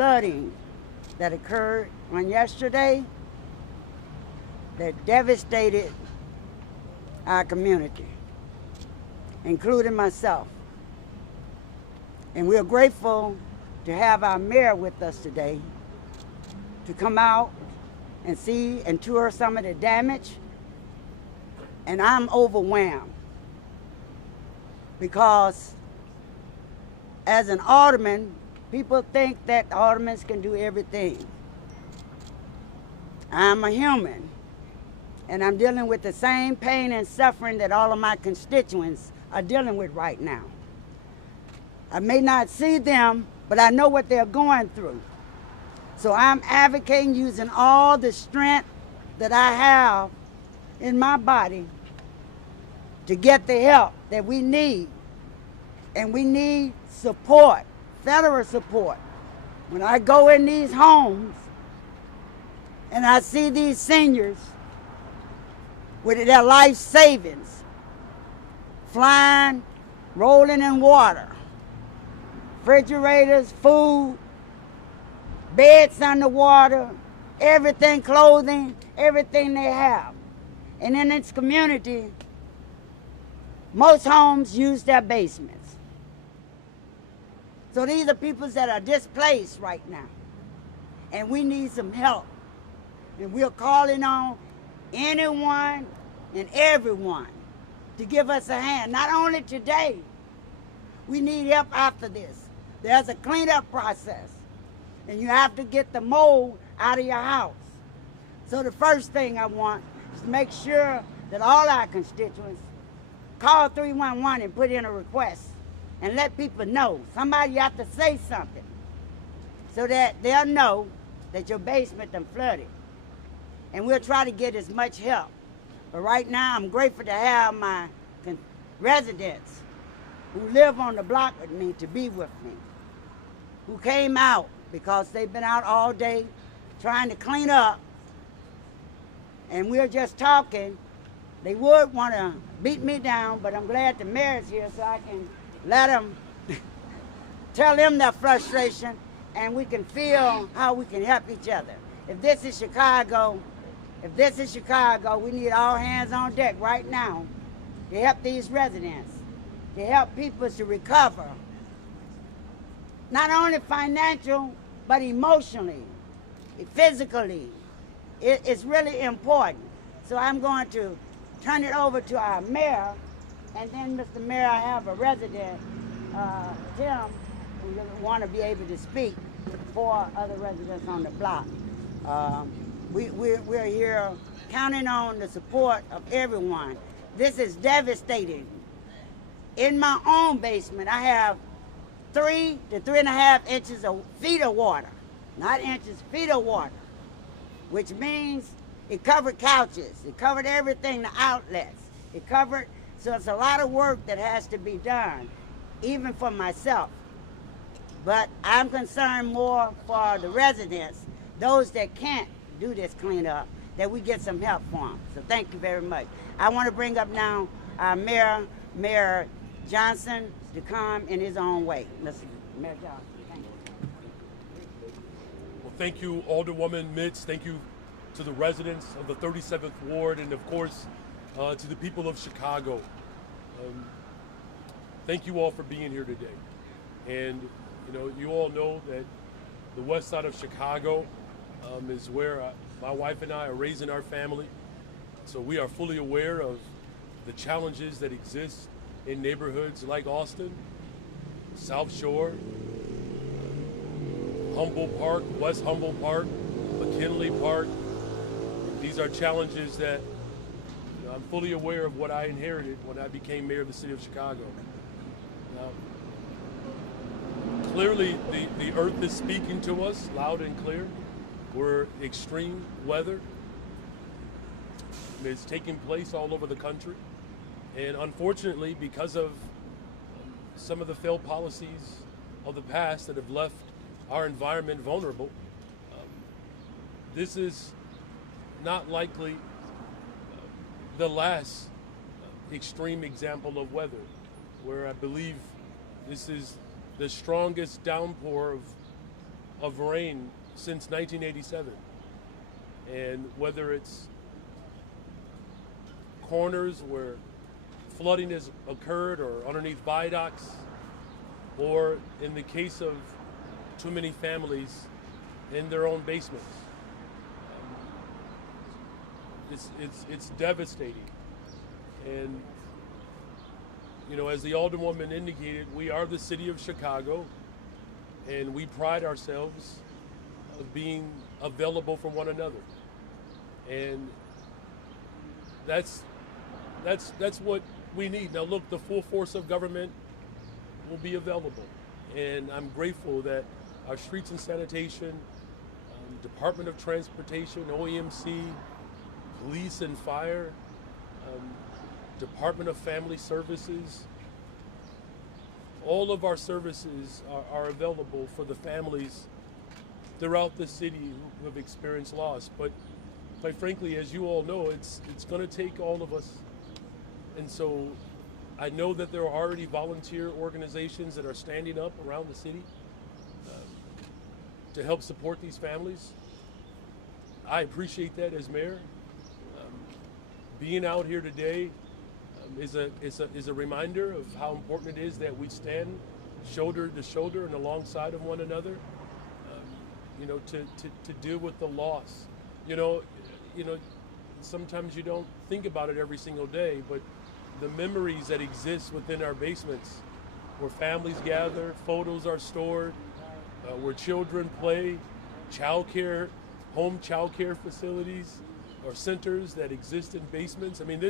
flooding that occurred on yesterday that devastated our community, including myself. And we're grateful to have our mayor with us today to come out and see and tour some of the damage. And I'm overwhelmed because as an alderman, people think that aldermen can do everything. I'm a human, and I'm dealing with the same pain and suffering that all of my constituents are dealing with right now. I may not see them, but I know what they're going through. So I'm advocating using all the strength that I have in my body to get the help that we need. And we need support, federal support. When I go in these homes and I see these seniors with their life savings flying, rolling in water, refrigerators, food, beds underwater, everything, clothing, everything they have. And in this community, most homes use their basements. So these are people that are displaced right now. And we need some help. And we're calling on anyone and everyone to give us a hand. Not only today, we need help after this. There's a cleanup process. And you have to get the mold out of your house. So the first thing I want is to make sure that all our constituents call 311 and put in a request and let people know. Somebody have to say something so that they'll know that your basement done flooded. And we'll try to get as much help. But right now, I'm grateful to have my residents who live on the block with me to be with me, who came out because they've been out all day trying to clean up. And we're just talking. They would want to beat me down, but I'm glad the mayor's here so I can let them tell them their frustration and we can feel how we can help each other. If this is Chicago, we need all hands on deck right now to help these residents, to help people to recover. Not only financial, but emotionally, physically. It's really important. So I'm going to turn it over to our mayor, and then, Mr. Mayor, I have a resident, Tim, who want to be able to speak for other residents on the block. We're here counting on the support of everyone. This is devastating. In my own basement, I have 3 to 3.5 inches of feet of water, not inches, feet of water, which means it covered couches, it covered everything, the outlets, it covered, so it's a lot of work that has to be done, even for myself. But I'm concerned more for the residents, those that can't do this cleanup, that we get some help for them. So thank you very much. I want to bring up now our Mayor Johnson, to come in his own way. Mr. Mayor Johnson, thank you. Well, thank you, Alderwoman Mitts. Thank you to the residents of the 37th Ward, and of course, to the people of Chicago. Thank you all for being here today. And you all know that the west side of Chicago is where my wife and I are raising our family. So we are fully aware of the challenges that exist in neighborhoods like Austin, South Shore, Humboldt Park, West Humboldt Park, McKinley Park. These are challenges that I'm fully aware of what I inherited when I became mayor of the city of Chicago. Clearly, the earth is speaking to us loud and clear. We're extreme weather. It's taking place all over the country. And unfortunately, because of some of the failed policies of the past that have left our environment vulnerable, this is not likely the last extreme example of weather, where I believe this is the strongest downpour of of rain since 1987. And whether it's corners where flooding has occurred or underneath viaducts, or in the case of too many families in their own basements. It's devastating. And you know, as the Alderwoman indicated, we are the city of Chicago, and we pride ourselves of being available for one another. And that's what we need. Now look, the full force of government will be available. And I'm grateful that our streets and sanitation, Department of Transportation, OEMC, police and fire, Department of Family Services, all of our services are available for the families throughout the city who have experienced loss. But quite frankly, as you all know, it's going to take all of us. And so I know that there are already volunteer organizations that are standing up around the city to help support these families. I appreciate that as mayor. Being out here today is a reminder of how important it is that we stand shoulder to shoulder and alongside of one another. You know, to deal with the loss. You know, sometimes you don't think about it every single day, but the memories that exist within our basements, where families gather, photos are stored, where children play, home child care facilities or centers that exist in basements. I mean,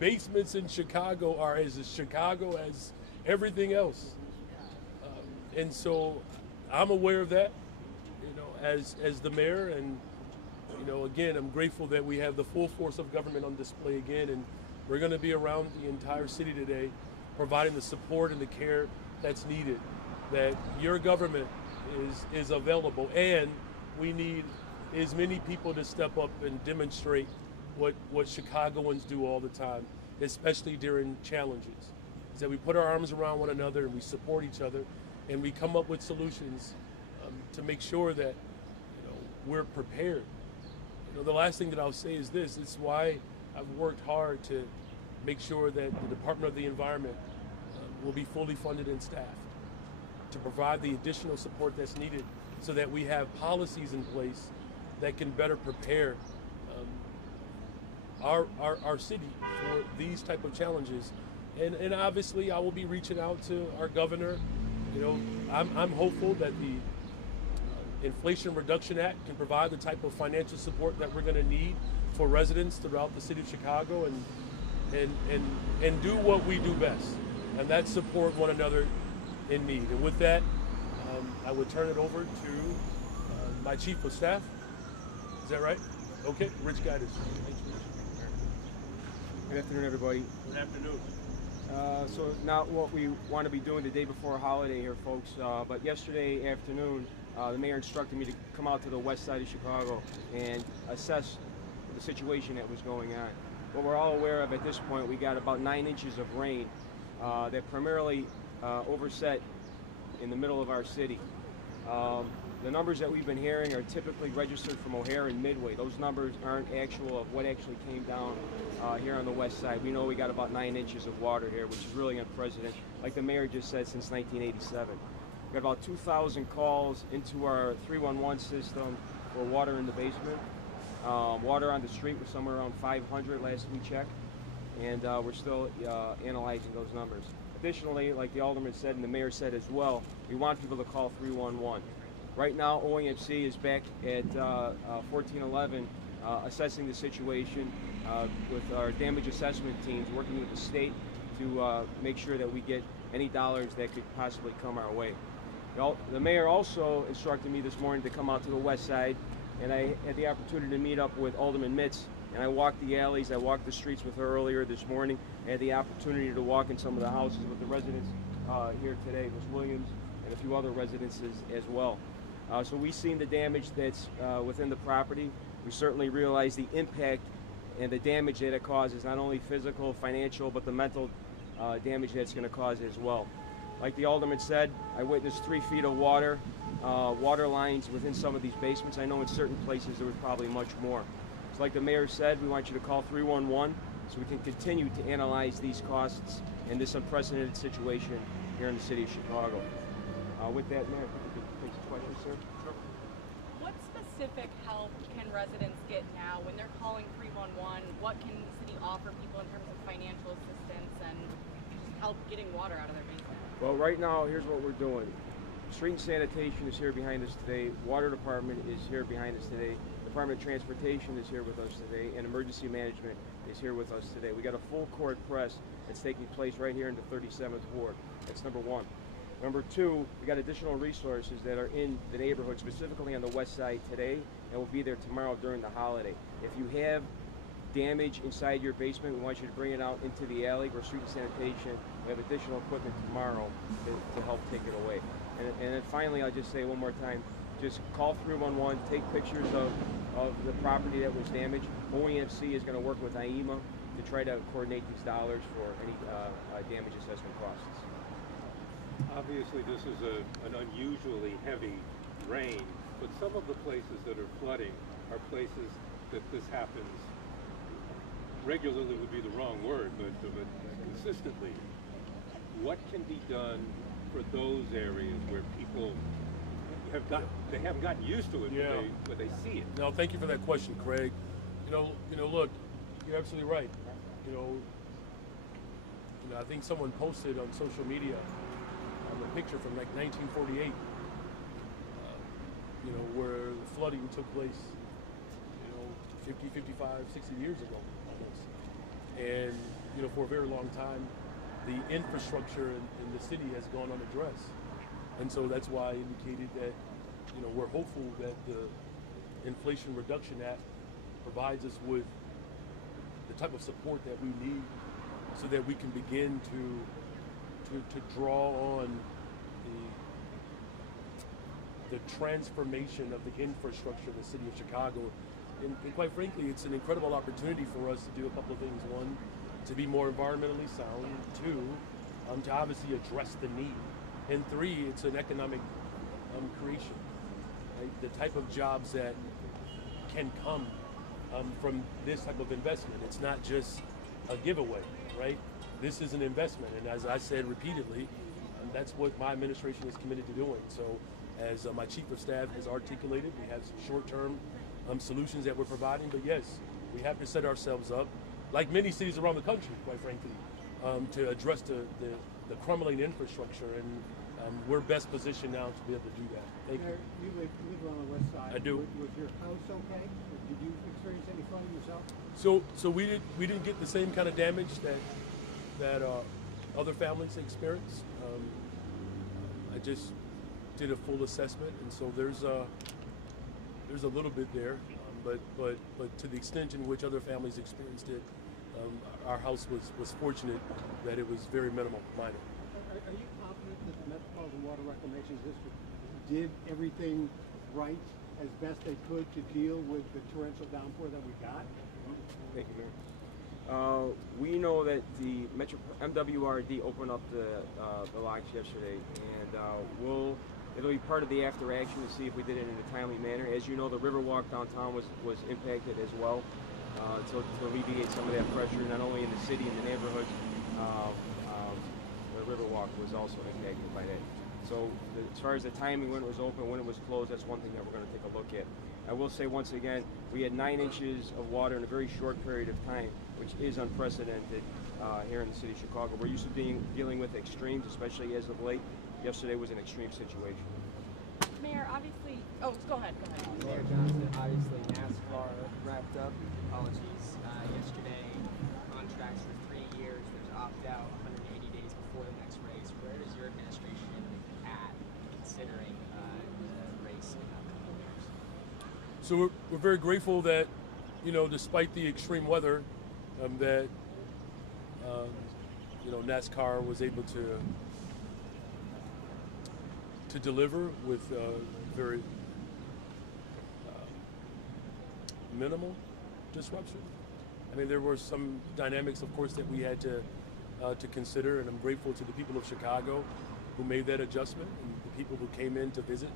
basements in Chicago are as Chicago as everything else. And so I'm aware of that, as the mayor, and again, I'm grateful that we have the full force of government on display again, and we're going to be around the entire city today, providing the support and the care that's needed. That your government is available, and we need as many people to step up and demonstrate what Chicagoans do all the time, especially during challenges. Is that we put our arms around one another and we support each other, and we come up with solutions to make sure that we're prepared. The last thing that I'll say is this: it's why I've worked hard to make sure that the Department of the Environment will be fully funded and staffed to provide the additional support that's needed, so that we have policies in place that can better prepare our city for these type of challenges. And obviously I will be reaching out to our governor. I'm hopeful that the Inflation Reduction Act can provide the type of financial support that we're going to need for residents throughout the city of Chicago, and do what we do best, and that's support one another in need. And with that, I would turn it over to my chief of staff. Is that right? Okay, Rich Guiders. Good afternoon, everybody. Good afternoon. So not what we want to be doing the day before a holiday here, folks, but yesterday afternoon, the mayor instructed me to come out to the west side of Chicago and assess the situation that was going on. What we're all aware of at this point, we got about 9 inches of rain that primarily overset in the middle of our city. The numbers that we've been hearing are typically registered from O'Hare and Midway. Those numbers aren't actual of what actually came down here on the west side. We know we got about 9 inches of water here, which is really unprecedented. Like the mayor just said, since 1987. We got about 2,000 calls into our 311 system for water in the basement. Water on the street was somewhere around 500 last we checked, and we're still analyzing those numbers. Additionally, like the alderman said and the mayor said as well, we want people to call 311. Right now, OEMC is back at 1411 assessing the situation with our damage assessment teams, working with the state to make sure that we get any dollars that could possibly come our way. The mayor also instructed me this morning to come out to the west side, and I had the opportunity to meet up with Alderman Mitz, and I walked the alleys, I walked the streets with her earlier this morning. I had the opportunity to walk in some of the houses with the residents here today, Ms. Williams and a few other residences as well. So we've seen the damage that's within the property. We certainly realize the impact and the damage that it causes, not only physical, financial, but the mental damage that's going to cause as well. Like the alderman said, I witnessed 3 feet of water, water lines within some of these basements. I know in certain places there was probably much more. So like the mayor said, we want you to call 311 so we can continue to analyze these costs in this unprecedented situation here in the city of Chicago. With that, Mayor, if you could take some questions, sir. Sure. What specific help can residents get now when they're calling 311? What can the city offer people in terms of financial assistance and help getting water out of their basement? Well, right now, here's what we're doing. Street and Sanitation is here behind us today. Water Department is here behind us today. Department of Transportation is here with us today. And Emergency Management is here with us today. We got a full court press that's taking place right here in the 37th Ward. That's number one. Number two, we got additional resources that are in the neighborhood, specifically on the west side today, and will be there tomorrow during the holiday. If you have damage inside your basement, we want you to bring it out into the alley. We're Street and Sanitation. We have additional equipment tomorrow to help take it away. And then finally, I'll just say one more time, just call 311, take pictures of the property that was damaged. OEMC is going to work with IEMA to try to coordinate these dollars for any damage assessment costs. Obviously, this is an unusually heavy rain, but some of the places that are flooding are places that this happens regularly would be the wrong word, but consistently. What can be done for those areas where people haven't gotten used to it, Yeah. but they see it? No, thank you for that question, Craig. Look, you're absolutely right. I think someone posted on social media a picture from like 1948, where the flooding took place, 50, 55, 60 years ago, almost. And, for a very long time, the infrastructure in the city has gone unaddressed. And so that's why I indicated that, we're hopeful that the Inflation Reduction Act provides us with the type of support that we need so that we can begin to draw on the transformation of the infrastructure of the city of Chicago. And quite frankly, it's an incredible opportunity for us to do a couple of things. One, to be more environmentally sound. Two, to obviously address the need. And three, it's an economic creation. Right? The type of jobs that can come from this type of investment. It's not just a giveaway, right? This is an investment, and as I said repeatedly, that's what my administration is committed to doing. So, as my chief of staff has articulated, we have some short-term solutions that we're providing, but yes, we have to set ourselves up, like many cities around the country, quite frankly, to address the crumbling infrastructure, and we're best positioned now to be able to do that. Thank you. You live on the west side. I do. Was your house okay? Did you experience any flooding yourself? So we didn't get the same kind of damage that other families experienced. I just did a full assessment, and so there's a little bit there, but to the extent in which other families experienced it, our house was fortunate that it was very minimal, minor. Are you confident that the Metropolitan Water Reclamation District did everything right as best they could to deal with the torrential downpour that we got? Thank you, Mayor. We know that the MWRD opened up the locks yesterday, and it'll be part of the after action to see if we did it in a timely manner. As you know, the Riverwalk downtown was impacted as well, to alleviate some of that pressure, not only in the city and the neighborhoods. The Riverwalk was also impacted by that. So as far as the timing, when it was open, when it was closed, that's one thing that we're going to take a look at. I will say once again, we had 9 inches of water in a very short period of time, which is unprecedented here in the city of Chicago. We're used to dealing with extremes, especially as of late. Yesterday was an extreme situation. Mayor, obviously, go ahead. Mayor Johnson, obviously NASCAR wrapped up. Apologies. Yesterday, contracts for 3 years. There's opt-out 180 days before the next race. Where does your administration at considering the race in upcoming years? So we're very grateful that, despite the extreme weather, that NASCAR was able to deliver with very minimal disruption. I mean, there were some dynamics, of course, that we had to consider, and I'm grateful to the people of Chicago who made that adjustment and the people who came in to visit.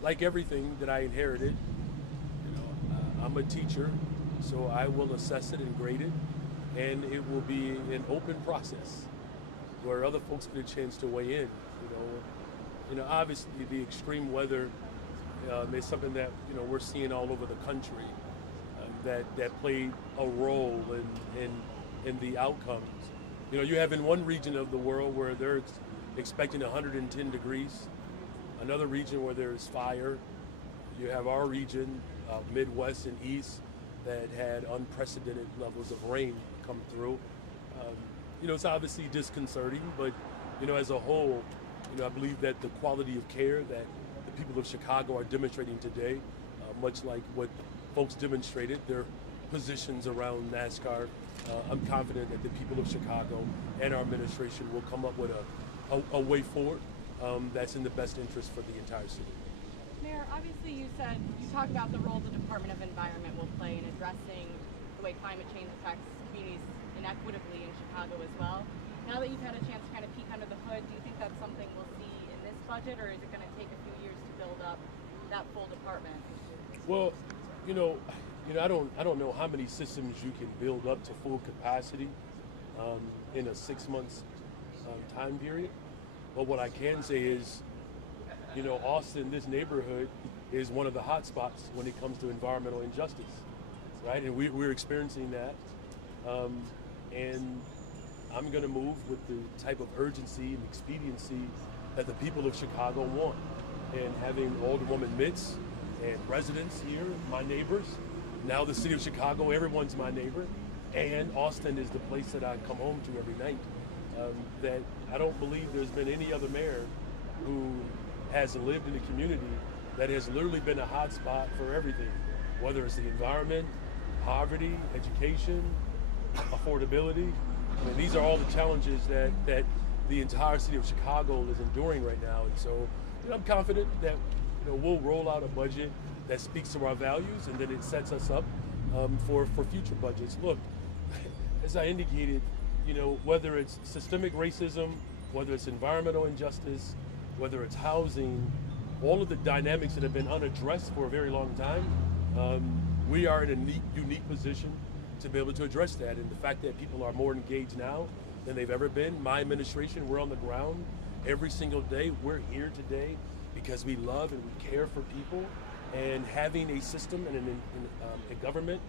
Like everything that I inherited, I'm a teacher, so I will assess it and grade it, and it will be an open process where other folks get a chance to weigh in. Obviously the extreme weather is something that we're seeing all over the country that played a role in the outcomes. You have in one region of the world where they're expecting 110 degrees, another region where there's fire. You have our region, Midwest and East, that had unprecedented levels of rain come through. It's obviously disconcerting, but as a whole, I believe that the quality of care that the people of Chicago are demonstrating today, much like what folks demonstrated, their positions around NASCAR, I'm confident that the people of Chicago and our administration will come up with a way forward that's in the best interest for the entire city. Mayor, obviously you talked about the role the Department of Environment will play in addressing the way climate change affects communities inequitably in Chicago as well. Now that you've had a chance to kind of peek under the hood, do you think that's something we'll see in this budget, or is it going to take a few years to build up that full department? Well, I don't know how many systems you can build up to full capacity in a 6 months time period. But what I can say is, Austin, this neighborhood, is one of the hot spots when it comes to environmental injustice, right? And we're experiencing that. And I'm going to move with the type of urgency and expediency that the people of Chicago want. And having Alderwoman Mitz and residents here, my neighbors, now the city of Chicago, everyone's my neighbor, and Austin is the place that I come home to every night. That I don't believe there's been any other mayor who has lived in a community that has literally been a hot spot for everything, whether it's the environment, poverty, education, affordability. These are all the challenges that the entire city of Chicago is enduring right now. And so I'm confident that we'll roll out a budget that speaks to our values, and then it sets us up for future budgets. Look, as I indicated, whether it's systemic racism, whether it's environmental injustice, whether it's housing, all of the dynamics that have been unaddressed for a very long time, we are in a unique position to be able to address that. And the fact that people are more engaged now than they've ever been. My administration, we're on the ground every single day. We're here today because we love and we care for people. And having a system and a government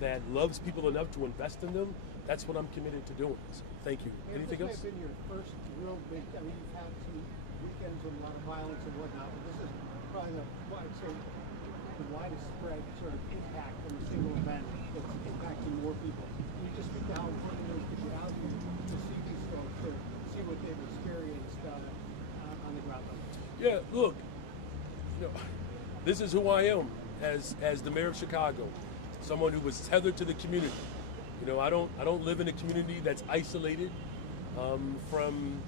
that loves people enough to invest in them, that's what I'm committed to doing. So, thank you. Anything else? This may have been your first real big, you've had some weekends with a lot of violence and whatnot, but this is probably the widest spread sort of impact from a single event that's impacting more people. Can you just speak to how important it is to get out here to see these folks, to see what they've experienced on the ground level? Yeah, look, this is who I am as the mayor of Chicago, someone who was tethered to the community. I don't live in a community that's isolated from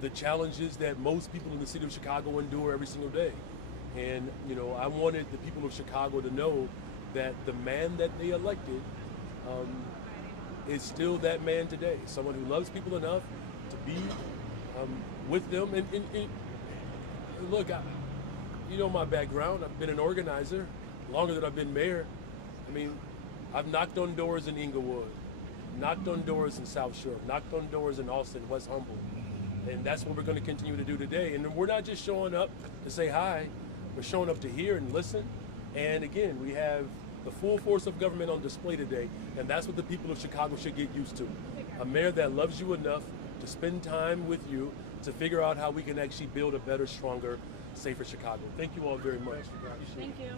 the challenges that most people in the city of Chicago endure every single day. And I wanted the people of Chicago to know that the man that they elected is still that man today, someone who loves people enough to be with them. And look, my background. I've been an organizer longer than I've been mayor. I've knocked on doors in Inglewood, knocked on doors in South Shore, knocked on doors in Austin, West Humboldt. And that's what we're going to continue to do today. And we're not just showing up to say hi, we're showing up to hear and listen. And again, we have the full force of government on display today, and that's what the people of Chicago should get used to. A mayor that loves you enough to spend time with you to figure out how we can actually build a better, stronger, safer Chicago. Thank you all very much. Thank you.